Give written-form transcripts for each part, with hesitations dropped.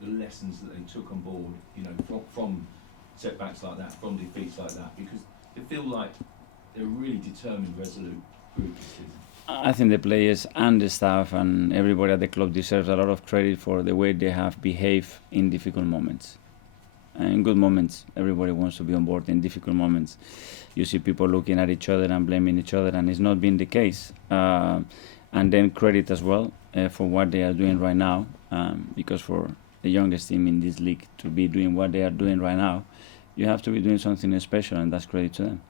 the lessons that they took on board, from setbacks like that, from defeats like that, because they feel like they're a really determined, resolute group this season. I think the players and the staff and everybody at the club deserves a lot of credit for the way they have behaved in difficult moments. And in good moments, everybody wants to be on board. In difficult moments, you see people looking at each other and blaming each other, and it's not been the case. And then credit as well for what they are doing right now, because for the youngest team in this league to be doing what they are doing right now, you have to be doing something special, and that's credit to them.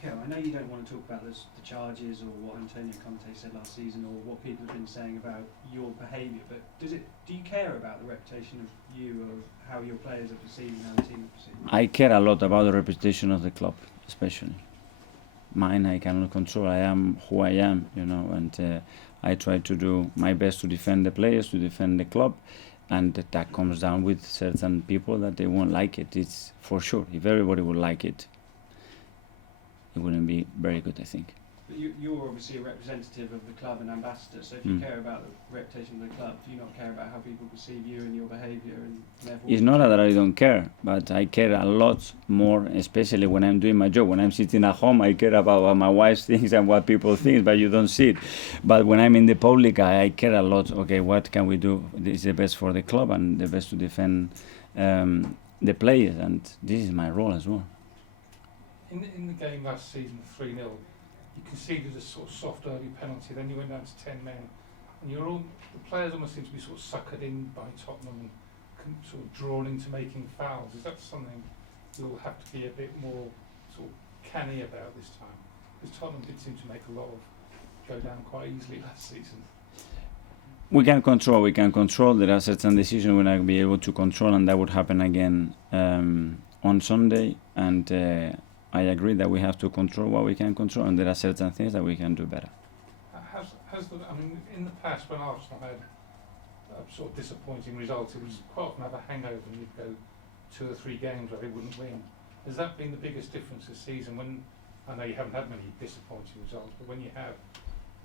Okay, I know you don't want to talk about the charges or what Antonio Conte said last season or what people have been saying about your behaviour, but do you care about the reputation of you or how your players are perceived and how the team are perceived? I care a lot about the reputation of the club, especially. Mine I cannot control. I am who I am, and I try to do my best to defend the players, to defend the club, and that comes down with certain people that they won't like it. It's for sure. If everybody would like it, it wouldn't be very good, I think. But you're obviously a representative of the club and ambassador, so if you care about the reputation of the club, do you not care about how people perceive you and your behaviour and therefore? It's not that I don't care, but I care a lot more, especially when I'm doing my job. When I'm sitting at home, I care about what my wife thinks and what people think, but you don't see it. But when I'm in the public eye, I care a lot. Okay, what can we do? This is the best for the club and the best to defend the players, and this is my role as well. In the game last season, 3-0, you conceded a sort of soft early penalty, then you went down to 10 men, and the players almost seem to be sort of suckered in by Tottenham and sort of drawn into making fouls. Is that something you'll have to be a bit more sort of canny about this time? Because Tottenham did seem to make a lot of go down quite easily last season. We can control. There are certain decisions we're not going to be able to control, and that would happen again on Sunday. And I agree that we have to control what we can control, and there are certain things that we can do better. In the past, when Arsenal had a sort of disappointing results, it was quite often have a hangover and you'd go 2 or 3 games where they wouldn't win. Has that been the biggest difference this season? When I know you haven't had many disappointing results, but when you have,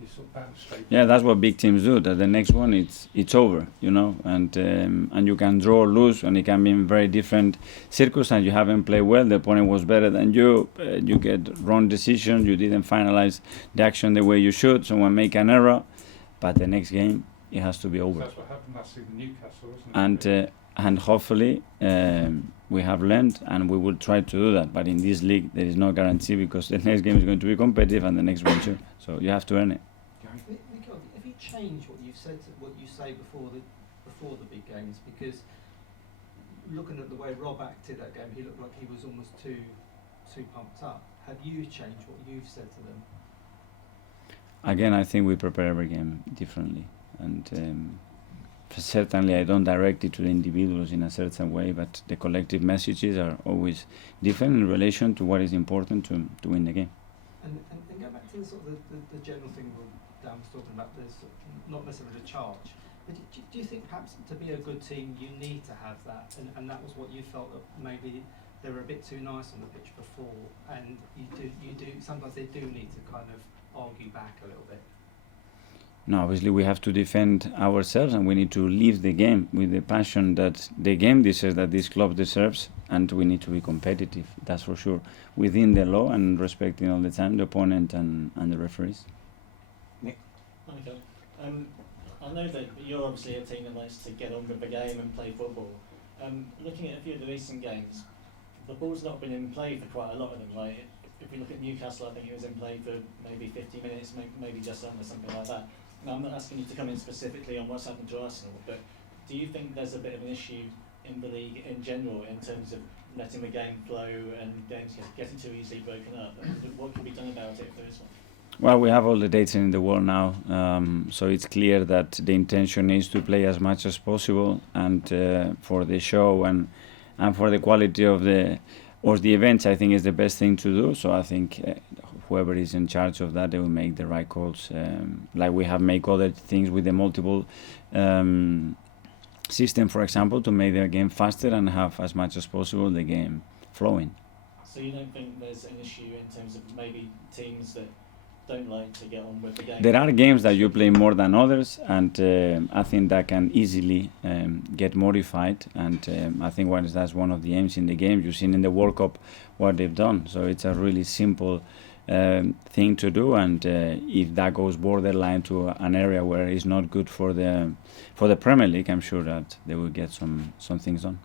you sort of bounce straight. Yeah, that's what big teams do. That the next one it's over, and you can draw or lose, and it can be in very different circumstances. You haven't played well, the opponent was better than you. You get wrong decision. You didn't finalize the action the way you should. Someone make an error, but the next game it has to be over. So that's what happened last season, Newcastle, wasn't it? And hopefully we have learned, and we will try to do that. But in this league, there is no guarantee, because the next game is going to be competitive, and the next one too. So you have to earn it. Mikel, have you changed what you've said, what you say before the big games? Because looking at the way Rob acted that game, he looked like he was almost too pumped up. Have you changed what you've said to them? Again, I think we prepare every game differently, and certainly I don't direct it to the individuals in a certain way, but the collective messages are always different in relation to what is important to win the game. And go back to the sort of the general thing Dan was talking about, there's not necessarily a charge, but do you think perhaps to be a good team you need to have that, and that was what you felt that maybe they were a bit too nice on the pitch before, and you do sometimes they do need to kind of argue back a little bit? No, obviously we have to defend ourselves, and we need to live the game with the passion that the game deserves, that this club deserves, and we need to be competitive, that's for sure, within the law and respecting all the time the opponent and the referees. Nick? Okay. I know that you're obviously a team that likes to get on with the game and play football. Looking at a few of the recent games, the ball's not been in play for quite a lot of them. Like, if we look at Newcastle, I think it was in play for maybe 50 minutes, maybe just under, something like that. Now, I'm not asking you to come in specifically on what's happened to Arsenal, but do you think there's a bit of an issue in the league in general in terms of letting the game flow and games getting too easily broken up? What can be done about it if there is one? Well, we have all the data in the world now, so it's clear that the intention is to play as much as possible, and for the show and for the quality of the events, I think is the best thing to do. So I think whoever is in charge of that, they will make the right calls. Like we have made other things with the multiple system, for example, to make the game faster and have as much as possible the game flowing. So you don't think there's an issue in terms of maybe teams that don't like to get on with the game. There are games that you play more than others, and I think that can easily get modified. And I think that's one of the aims in the game. You've seen in the World Cup what they've done. So it's a really simple thing to do. And if that goes borderline to an area where it's not good for the Premier League, I'm sure that they will get some things done.